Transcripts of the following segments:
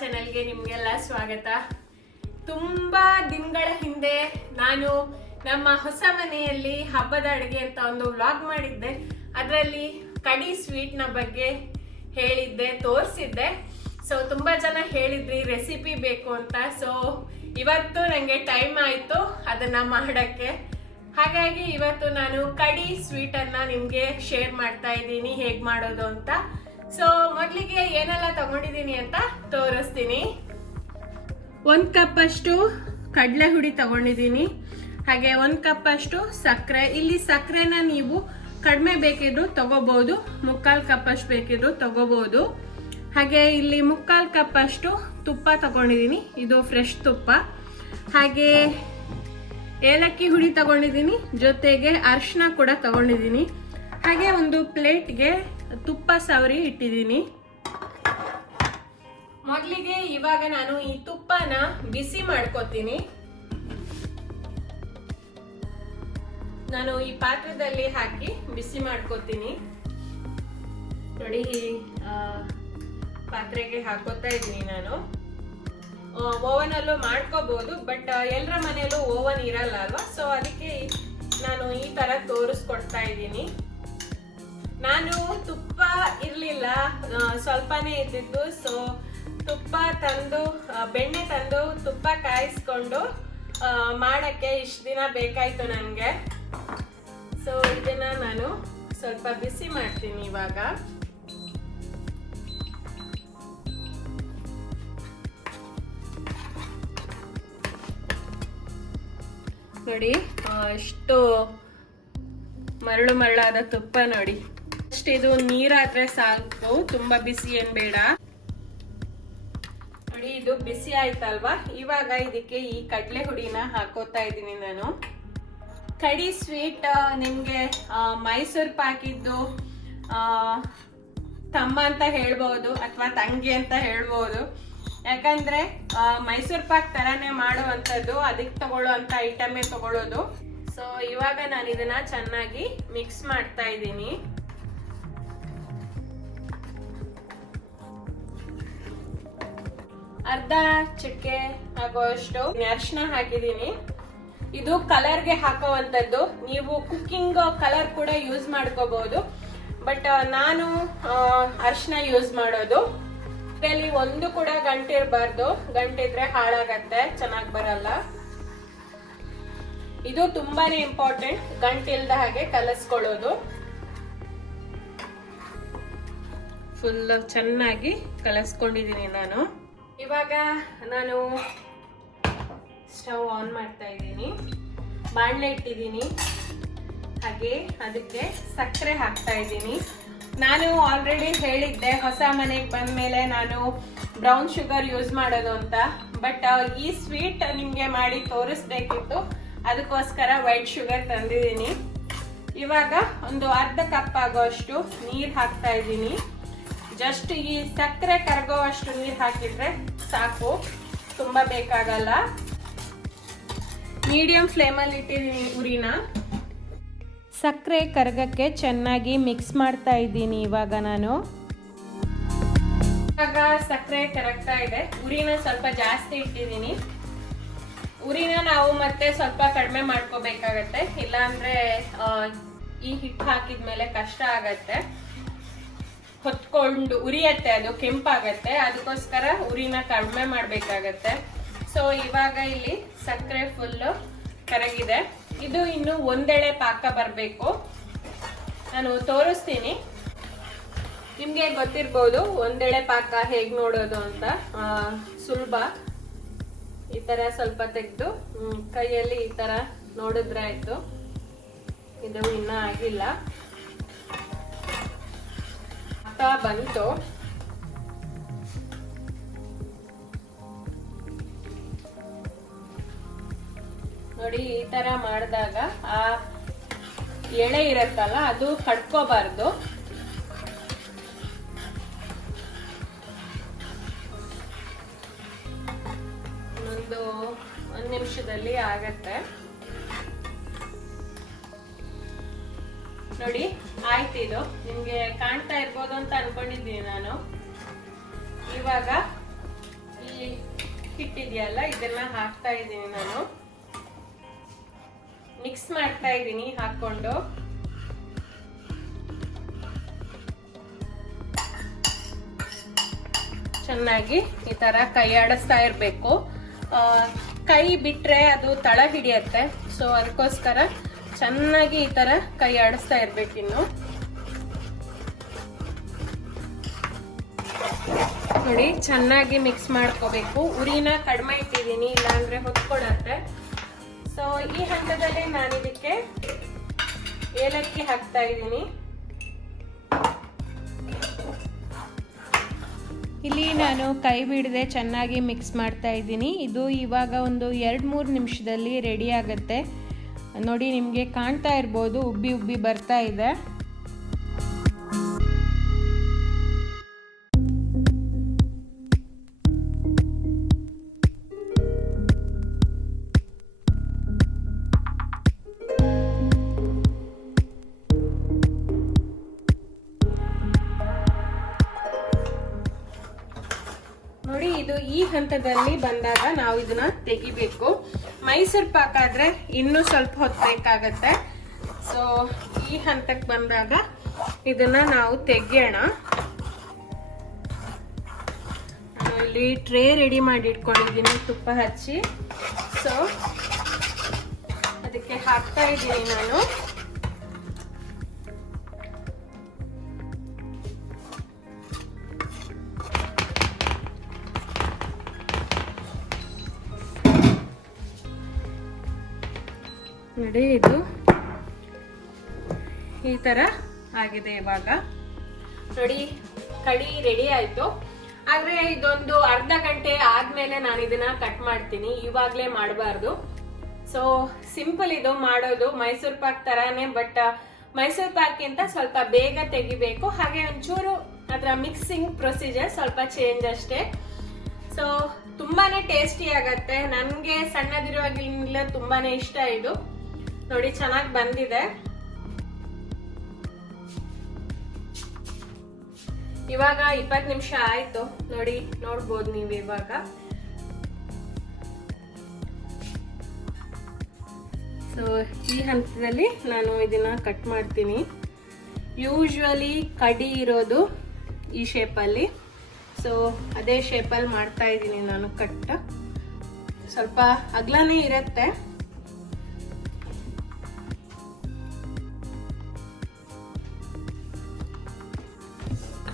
ಚಾನೆಲ್ಗೆ ನಿಮಗೆಲ್ಲ ಸ್ವಾಗತ. ತುಂಬಾ ದಿನಗಳ ಹಿಂದೆ ನಾನು ನಮ್ಮ ಹೊಸ ಮನೆಯಲ್ಲಿ ಹಬ್ಬದ ಅಡುಗೆ ಅಂತ ಒಂದು ವ್ಲಾಗ್ ಮಾಡಿದ್ದೆ. ಅದರಲ್ಲಿ ಕಡಿ ಸ್ವೀಟ್ ನ ಬಗ್ಗೆ ಹೇಳಿದ್ದೆ, ತೋರಿಸಿದ್ದೆ. ಸೊ ತುಂಬಾ ಜನ ಹೇಳಿದ್ರಿ ರೆಸಿಪಿ ಬೇಕು ಅಂತ. ಸೊ ಇವತ್ತು ನನಗೆ ಟೈಮ್ ಆಯ್ತು ಅದನ್ನ ಮಾಡಕ್ಕೆ. ಹಾಗಾಗಿ ಇವತ್ತು ನಾನು ಕಡಿ ಸ್ವೀಟ್ ಅನ್ನ ನಿಮ್ಗೆ ಶೇರ್ ಮಾಡ್ತಾ ಇದ್ದೀನಿ ಹೇಗ್ ಮಾಡೋದು ಅಂತ. ಸೊ ಮೊದಲಿಗೆ ಏನೆಲ್ಲ ತಗೊಂಡಿದ್ದೀನಿ ಅಂತ ತೋರಿಸ್ತೀನಿ. 1 ಕಪ್ ಅಷ್ಟು ಕಡಲೆ ಹುಡಿ ತಗೊಂಡಿದ್ದೀನಿ. ಹಾಗೆ 1 ಕಪ್ ಅಷ್ಟು ಸಕ್ಕರೆ. ಇಲ್ಲಿ ಸಕ್ಕರೆನ ನೀವು ಕಡಿಮೆ ಬೇಕಿದ್ರು ತಗೋಬಹುದು, 3/4 ಕಪ್ ಅಷ್ಟು ಬೇಕಿದ್ರು ತಗೋಬಹುದು. ಹಾಗೆ ಇಲ್ಲಿ 3/4 ಕಪ್ ಅಷ್ಟು ತುಪ್ಪ ತಗೊಂಡಿದ್ದೀನಿ, ಇದು ಫ್ರೆಶ್ ತುಪ್ಪ. ಹಾಗೆ ಏಲಕ್ಕಿ ಹುಡಿ ತಗೊಂಡಿದ್ದೀನಿ, ಜೊತೆಗೆ ಅರಿಶಿನ ಕೂಡ ತಗೊಂಡಿದ್ದೀನಿ. ಹಾಗೆ ಒಂದು ಪ್ಲೇಟ್ಗೆ ತುಪ್ಪ ಸವರಿ ಇಟ್ಟಿದ್ದೀನಿ. ಮೊದಲಿಗೆ ಇವಾಗ ನಾನು ಈ ತುಪ್ಪನ ಬಿಸಿ ಮಾಡ್ಕೋತೀನಿ. ನಾನು ಈ ಪಾತ್ರದಲ್ಲಿ ಹಾಕಿ ಬಿಸಿ ಮಾಡ್ಕೋತೀನಿ. ನೋಡಿ, ಪಾತ್ರೆಗೆ ಹಾಕೋತಾ ಇದ್ದೀನಿ. ನಾನು ಓವನ್ ಅಲ್ಲೂ ಮಾಡ್ಕೋಬಹುದು, ಬಟ್ ಎಲ್ಲರ ಮನೆಯಲ್ಲೂ ಓವನ್ ಇರಲ್ಲ ಅಲ್ವಾ. ಸೊ ಅದಕ್ಕೆ ನಾನು ಈ ತರ ತೋರಿಸ್ಕೊಡ್ತಾ ಇದ್ದೀನಿ. ನಾನು ತುಪ್ಪ ಇರ್ಲಿಲ್ಲ, ಸ್ವಲ್ಪನೇ ಇದ್ದಿದ್ದು. ಸೊ ತುಪ್ಪ ತಂದು, ಬೆಣ್ಣೆ ತಂದು ತುಪ್ಪ ಕಾಯಿಸ್ಕೊಂಡು ಮಾಡಕ್ಕೆ ಇಷ್ಟು ದಿನ ಬೇಕಾಯ್ತು ನನಗೆ. ಸೊ ಇದನ್ನ ನಾನು ಸ್ವಲ್ಪ ಬಿಸಿ ಮಾಡ್ತೀನಿ ಇವಾಗ. ನೋಡಿ, ಅಷ್ಟು ಮರಳಾದ ತುಪ್ಪ ನೋಡಿ. ಅಷ್ಟು ಇದು ನೀರಾದ್ರೆ ಸಾಕು, ತುಂಬಾ ಬಿಸಿ ಏನ್ ಬೇಡ. ನೋಡಿ, ಇದು ಬಿಸಿ ಆಯ್ತಲ್ವಾ. ಇವಾಗ ಇದಕ್ಕೆ ಈ ಕಡಲೆ ಹುಡಿನ ಹಾಕೋತಾ ಇದ್ದೀನಿ ನಾನು. ಕಡಿ ಸ್ವೀಟ್ ನಿಮ್ಗೆ ಮೈಸೂರ್ ಪಾಕಿದ್ದು ತಮ್ಮ ಅಂತ ಹೇಳ್ಬಹುದು ಅಥವಾ ತಂಗಿ ಅಂತ ಹೇಳ್ಬಹುದು. ಯಾಕಂದ್ರೆ ಮೈಸೂರ್ ಪಾಕ್ ತರಾನೇ ಮಾಡುವಂಥದ್ದು, ಅದಕ್ಕೆ ತಗೊಳ್ಳುವಂತ ಐಟಮೇ ತಗೊಳ್ಳೋದು. ಸೊ ಇವಾಗ ನಾನು ಇದನ್ನ ಚೆನ್ನಾಗಿ ಮಿಕ್ಸ್ ಮಾಡ್ತಾ ಇದ್ದೀನಿ. ಅರ್ಧ ಚಕ್ಕೆ ಆಗುವಷ್ಟು ಅರಿಶಿನ ಹಾಕಿದ್ದೀನಿ. ಇದು ಕಲರ್ಗೆ ಹಾಕುವಂಥದ್ದು. ನೀವು ಕುಕ್ಕಿಂಗ್ ಕಲರ್ ಕೂಡ ಯೂಸ್ ಮಾಡ್ಕೋಬಹುದು, ಬಟ್ ನಾನು ಅರಿಶಿನ ಯೂಸ್ ಮಾಡೋದು. ಇದರಲ್ಲಿ ಒಂದು ಕೂಡ ಗಂಟಿರಬಾರ್ದು, ಗಂಟಿದ್ರೆ ಹಾಳಾಗತ್ತೆ, ಚೆನ್ನಾಗಿ ಬರಲ್ಲ. ಇದು ತುಂಬಾನೇ ಇಂಪಾರ್ಟೆಂಟ್, ಗಂಟಿಲ್ದ ಹಾಗೆ ಕಲಸ್ಕೊಳ್ಳೋದು. ಫುಲ್ ಚೆನ್ನಾಗಿ ಕಲಸ್ಕೊಂಡಿದ್ದೀನಿ ನಾನು. ಇವಾಗ ನಾನು ಸ್ಟವ್ ಆನ್ ಮಾಡ್ತಾ ಇದ್ದೀನಿ, ಬಾಣಲೆ ಇಟ್ಟಿದ್ದೀನಿ. ಹಾಗೆ ಅದಕ್ಕೆ ಸಕ್ಕರೆ ಹಾಕ್ತಾ ಇದ್ದೀನಿ. ನಾನು ಆಲ್ರೆಡಿ ಹೇಳಿದ್ದೆ ಹೊಸ ಮನೆಗೆ ಬಂದ ಮೇಲೆ ನಾನು ಬ್ರೌನ್ ಶುಗರ್ ಯೂಸ್ ಮಾಡೋದು ಅಂತ, ಬಟ್ ಈ ಸ್ವೀಟ್ ನಿಮ್ಗೆ ಮಾಡಿ ತೋರಿಸ್ಬೇಕಿತ್ತು, ಅದಕ್ಕೋಸ್ಕರ ವೈಟ್ ಶುಗರ್ ತಂದಿದ್ದೀನಿ. ಇವಾಗ ಒಂದು ಅರ್ಧ ಕಪ್ ಆಗೋಷ್ಟು ನೀರು ಹಾಕ್ತಾ ಇದ್ದೀನಿ. ಜಸ್ಟ್ ಈ ಸಕ್ಕರೆ ಕರಗೋ ಅಷ್ಟು ನೀರು ಹಾಕಿದ್ರೆ ಸಾಕು, ತುಂಬಾ ಬೇಕಾಗಲ್ಲ. ಮೀಡಿಯಂ ಫ್ಲೇಮಲ್ಲಿ ಇಟ್ಟಿದ್ದೀನಿ ಉರಿನ. ಸಕ್ಕರೆ ಕರಗಕ್ಕೆ ಚೆನ್ನಾಗಿ ಮಿಕ್ಸ್ ಮಾಡ್ತಾ ಇದ್ದೀನಿ ಇವಾಗ ನಾನು. ಇವಾಗ ಸಕ್ಕರೆ ಕರಗ್ತಾ ಇದೆ. ಉರಿನ ಸ್ವಲ್ಪ ಜಾಸ್ತಿ ಇಟ್ಟಿದ್ದೀನಿ. ಉರಿನ ನಾವು ಮತ್ತೆ ಸ್ವಲ್ಪ ಕಡಿಮೆ ಮಾಡ್ಕೋಬೇಕಾಗತ್ತೆ, ಇಲ್ಲಾಂದ್ರೆ ಈ ಹಿಟ್ಟು ಹಾಕಿದ್ಮೇಲೆ ಕಷ್ಟ ಆಗತ್ತೆ, ಹೊತ್ಕೊಂಡು ಉರಿಯತ್ತೆ, ಅದು ಕೆಂಪಾಗತ್ತೆ. ಅದಕ್ಕೋಸ್ಕರ ಉರಿನ ಕಡಿಮೆ ಮಾಡ್ಬೇಕಾಗತ್ತೆ. ಸೊ ಇವಾಗ ಇಲ್ಲಿ ಸಕ್ಕರೆ ಫುಲ್ ಕರಗಿದೆ. ಇದು ಇನ್ನು ಒಂದೆಳೆ ಪಾಕ ಬರಬೇಕು. ನಾನು ತೋರಿಸ್ತೀನಿ, ನಿಮ್ಗೆ ಗೊತ್ತಿರ್ಬೋದು ಒಂದೆಳೆ ಪಾಕ ಹೇಗ್ ನೋಡೋದು ಅಂತ. ಸುಲಭ. ಈ ತರ ಸ್ವಲ್ಪ ತೆಗೆದು ಕೈಯಲ್ಲಿ ಈ ತರ ನೋಡಿದ್ರೆ ಆಯ್ತು. ಇದು ಇನ್ನ ಆಗಿಲ್ಲ, ಬಂತು. ನೋಡಿ, ಈ ತರ ಮಾಡಿದಾಗ ಆ ಎಳೆ ಇರತ್ತಲ್ಲ ಅದು ಕಟ್ಕೋಬಾರ್ದು. ಒಂದು 1 ನಿಮಿಷದಲ್ಲಿ ಆಗತ್ತೆ. ನೋಡಿ, ಆಯ್ತು. ಇದು ನಿಮ್ಗೆ ಕಾಣ್ತಾ ಇರ್ಬೋದು ಅಂತ ಅನ್ಕೊಂಡಿದ್ದೀನಿ ನಾನು. ಇವಾಗ ಹಿಟ್ಟಿದೆಯಲ್ಲ ಇದನ್ನ ಹಾಕ್ತಾ ಇದ್ದೀನಿ ನಾನು. ಮಿಕ್ಸ್ ಮಾಡ್ತಾ ಇದ್ದೀನಿ ಹಾಕೊಂಡು. ಚೆನ್ನಾಗಿ ಈ ತರ ಕೈ ಆಡಿಸ್ತಾ ಇರ್ಬೇಕು. ಕೈ ಬಿಟ್ರೆ ಅದು ತಳ ಹಿಡಿಯತ್ತೆ. ಸೊ ಅದಕ್ಕೋಸ್ಕರ ಚೆನ್ನಾಗಿ ಈ ತರ ಕೈ ಆಡಿಸ್ತಾ ಇರ್ಬೇಕಿನ್ನು. ನೋಡಿ ಚೆನ್ನಾಗಿ ಮಿಕ್ಸ್ ಮಾಡ್ಕೋಬೇಕು. ಉರಿನ ಕಡಿಮೆ ಇಟ್ಟಿದ್ದೀನಿ, ಇಲ್ಲಾಂದ್ರೆ ಹೊತ್ಕೊಡತ್ತೆ. ಸೊ ಈ ಹಂತದಲ್ಲಿ ನಾನು ಇದಕ್ಕೆ ಏಲಕ್ಕಿ ಹಾಕ್ತಾ ಇದ್ದೀನಿ. ಇಲ್ಲಿ ನಾನು ಕೈ ಬಿಡದೆ ಚೆನ್ನಾಗಿ ಮಿಕ್ಸ್ ಮಾಡ್ತಾ ಇದ್ದೀನಿ. ಇದು ಇವಾಗ ಒಂದು 2-3 ನಿಮಿಷದಲ್ಲಿ ರೆಡಿ ಆಗುತ್ತೆ. ನೋಡಿ ನಿಮಗೆ ಕಾಣ್ತಾ ಇರ್ಬೋದು, ಉಬ್ಬಿ ಉಬ್ಬಿ ಬರ್ತಾ ಇದೆ. ನೋಡಿ ಇದು ಈ ಹಂತದಲ್ಲಿ ಬಂದಾಗ ನಾವು ಇದನ್ನ ತೆಗಿಬೇಕು. ಮೈಸೂರು ಪಾಕ್ ಆದ್ರೆ ಇನ್ನೂ ಸ್ವಲ್ಪ ಹೊತ್ತು ಬೇಕಾಗತ್ತೆ. ಸೊ ಈ ಹಂತಕ್ಕೆ ಬಂದಾಗ ಇದನ್ನ ನಾವು ತೆಗಿಯೋಣ. ಇಲ್ಲಿ ಟ್ರೇ ರೆಡಿ ಮಾಡಿ ಇಟ್ಕೊಂಡಿದ್ದೀನಿ ತುಪ್ಪ ಹಚ್ಚಿ. ಸೊ ಅದಕ್ಕೆ ಹಾಕ್ತಾ ಇದ್ದೀನಿ ನಾನು. ನೋಡಿ ಇದು ಈ ತರ ಆಗಿದೆ. ಇವಾಗ ನೋಡಿ ಕಡಿ ರೆಡಿ ಆಯ್ತು. ಆದ್ರೆ ಇದೊಂದು ಅರ್ಧ ಗಂಟೆ ಆದ್ಮೇಲೆ ನಾನು ಇದನ್ನ ಕಟ್ ಮಾಡ್ತೀನಿ, ಇವಾಗ್ಲೇ ಮಾಡಬಾರ್ದು. ಸೊ ಸಿಂಪಲ್ ಇದು ಮಾಡೋದು, ಮೈಸೂರು ಪಾಕ್ ತರಾನೇ. ಬಟ್ ಮೈಸೂರು ಪಾಕ್ ಅಂತ ಸ್ವಲ್ಪ ಬೇಗ ತೆಗಿಬೇಕು. ಹಾಗೆ ಒಂಚೂರು ಅದರ ಮಿಕ್ಸಿಂಗ್ ಪ್ರೊಸೀಜರ್ ಸ್ವಲ್ಪ ಚೇಂಜ್ ಅಷ್ಟೇ. ಸೊ ತುಂಬಾನೇ ಟೇಸ್ಟಿ ಆಗತ್ತೆ. ನನ್ಗೆ ಸಣ್ಣದಿರುವಾಗಲಿಂದ ತುಂಬಾನೇ ಇಷ್ಟ ಇದು. ನೋಡಿ ಚೆನ್ನಾಗಿ ಬಂದಿದೆ. ಇವಾಗ 20 ನಿಮಿಷ ಆಯ್ತು. ನೋಡಿ ನೋಡ್ಬೋದು ನೀವು ಇವಾಗ. ಸೊ ಈ ಹಂತದಲ್ಲಿ ನಾನು ಇದನ್ನ ಕಟ್ ಮಾಡ್ತೀನಿ. ಯೂಶುವಲಿ ಕಡಿ ಇರೋದು ಈ ಶೇಪಲ್ಲಿ. ಸೊ ಅದೇ ಶೇಪಲ್ಲಿ ಮಾಡ್ತಾ ಇದ್ದೀನಿ ನಾನು ಕಟ್. ಸ್ವಲ್ಪ ಅಗಲನೇ ಇರುತ್ತೆ.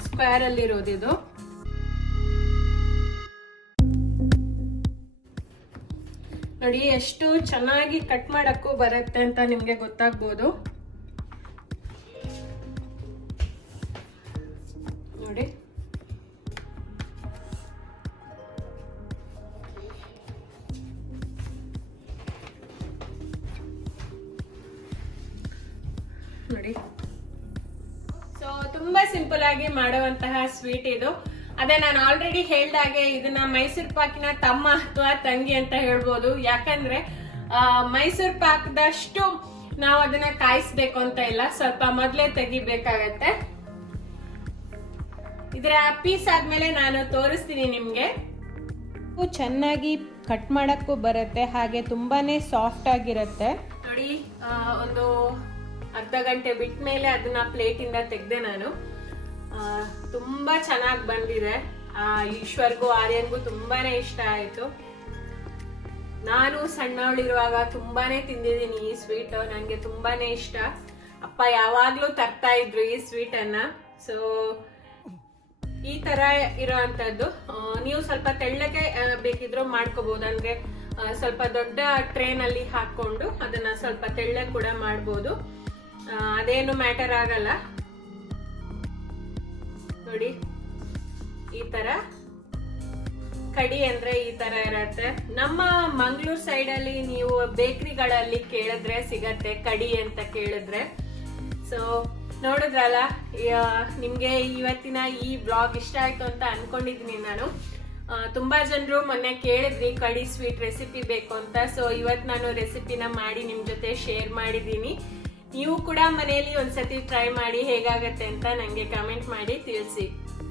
ಸ್ಕ್ವೇರ್ ಅಲ್ಲಿ ಇರೋದಿದು. ನೋಡಿ ಎಷ್ಟು ಚೆನ್ನಾಗಿ ಕಟ್ ಮಾಡಕ್ಕೂ ಬರುತ್ತೆ ಅಂತ ನಿಮ್ಗೆ ಗೊತ್ತಾಗ್ಬೋದು. ನೋಡಿ ನೋಡಿ ಸೊ ತುಂಬಾ ಸಿಂಪಲ್ ಆಗಿ ಮಾಡುವಂತಹ ಸ್ವೀಟ್ ಇದು. ಅದೇ ನಾನು ಆಲ್ರೆಡಿ ಹೇಳ್ದಾಗೆ ಇದನ್ನ ಮೈಸೂರು ಪಾಕಿನ ತಮ್ಮ ಅಥವಾ ತಂಗಿ ಅಂತ ಹೇಳ್ಬೋದು. ಯಾಕಂದ್ರೆ ಮೈಸೂರು ಪಾಕದಷ್ಟು ನಾವು ಅದನ್ನ ಕಾಯಿಸ್ಬೇಕು ಅಂತ ಇಲ್ಲ, ಸ್ವಲ್ಪ ಮೊದಲೇ ತೆಗಿಬೇಕಾಗತ್ತೆ. ಇದರ ಪೀಸ್ ಆದ್ಮೇಲೆ ನಾನು ತೋರಿಸ್ತೀನಿ ನಿಮ್ಗೆ. ಚೆನ್ನಾಗಿ ಕಟ್ ಮಾಡಕ್ಕೂ ಬರುತ್ತೆ, ಹಾಗೆ ತುಂಬಾನೇ ಸಾಫ್ಟ್ ಆಗಿರುತ್ತೆ. ನೋಡಿ ಒಂದು ಅರ್ಧ ಗಂಟೆ ಬಿಟ್ಟ ಮೇಲೆ ಅದನ್ನ ಪ್ಲೇಟ್ ಇಂದ ತೆಗ್ದೆ ನಾನು. ತುಂಬಾ ಚೆನ್ನಾಗಿ ಬಂದಿದೆ. ಈಶ್ವರ್ಗೂ ಆರ್ಯನ್ಗೂ ತುಂಬಾನೇ ಇಷ್ಟ ಆಯ್ತು. ನಾನು ಸಣ್ಣವಳಿರುವಾಗ ತುಂಬಾನೇ ತಿಂದಿದ್ದೀನಿ ಈ ಸ್ವೀಟ್. ನಂಗೆ ತುಂಬಾನೇ ಇಷ್ಟ. ಅಪ್ಪ ಯಾವಾಗ್ಲೂ ತರ್ತಾ ಇದ್ರು ಈ ಸ್ವೀಟ್ ಅನ್ನ. ಸೊ ಈ ತರ ಇರೋಂಥದ್ದು ನೀವು ಸ್ವಲ್ಪ ತೆಳ್ಳಗೆ ಬೇಕಿದ್ರು ಮಾಡ್ಕೋಬಹುದು. ಅಂದ್ರೆ ಸ್ವಲ್ಪ ದೊಡ್ಡ ಟ್ರೇನಲ್ಲಿ ಹಾಕೊಂಡು ಅದನ್ನ ಸ್ವಲ್ಪ ತೆಳ್ಳಗೆ ಕೂಡ ಮಾಡ್ಬೋದು. ಅದೇನು ಮ್ಯಾಟರ್ ಆಗಲ್ಲ. ನೋಡಿ ಈ ತರ ಕಡಿ ಅಂದ್ರೆ ಈ ತರ ಇರತ್ತೆ. ನಮ್ಮ ಮಂಗಳೂರು ಸೈಡ್ ಅಲ್ಲಿ ನೀವು ಬೇಕರಿಗಳಲ್ಲಿ ಕೇಳಿದ್ರೆ ಸಿಗತ್ತೆ ಕಡಿ ಅಂತ ಕೇಳಿದ್ರೆ. ಸೊ ನೋಡಿದ್ರಲ್ಲ, ನಿಮ್ಗೆ ಇವತ್ತಿನ ಈ ಬ್ಲಾಗ್ ಇಷ್ಟ ಆಯ್ತು ಅಂತ ಅನ್ಕೊಂಡಿದೀನಿ ನಾನು. ತುಂಬಾ ಜನರು ಮೊನ್ನೆ ಕೇಳಿದ್ರಿ ಕಡಿ ಸ್ವೀಟ್ ರೆಸಿಪಿ ಬೇಕು ಅಂತ. ಸೊ ಇವತ್ತು ನಾನು ರೆಸಿಪಿನ ಮಾಡಿ ನಿಮ್ ಜೊತೆ ಶೇರ್ ಮಾಡಿದೀನಿ. ನೀವು ಕೂಡ ಮನೆಯಲ್ಲಿ ಒಂದ್ಸತಿ ಟ್ರೈ ಮಾಡಿ ಹೇಗಾಗತ್ತೆ ಅಂತ ನಂಗೆ ಕಮೆಂಟ್ ಮಾಡಿ ತಿಳಿಸಿ.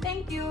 Thank you.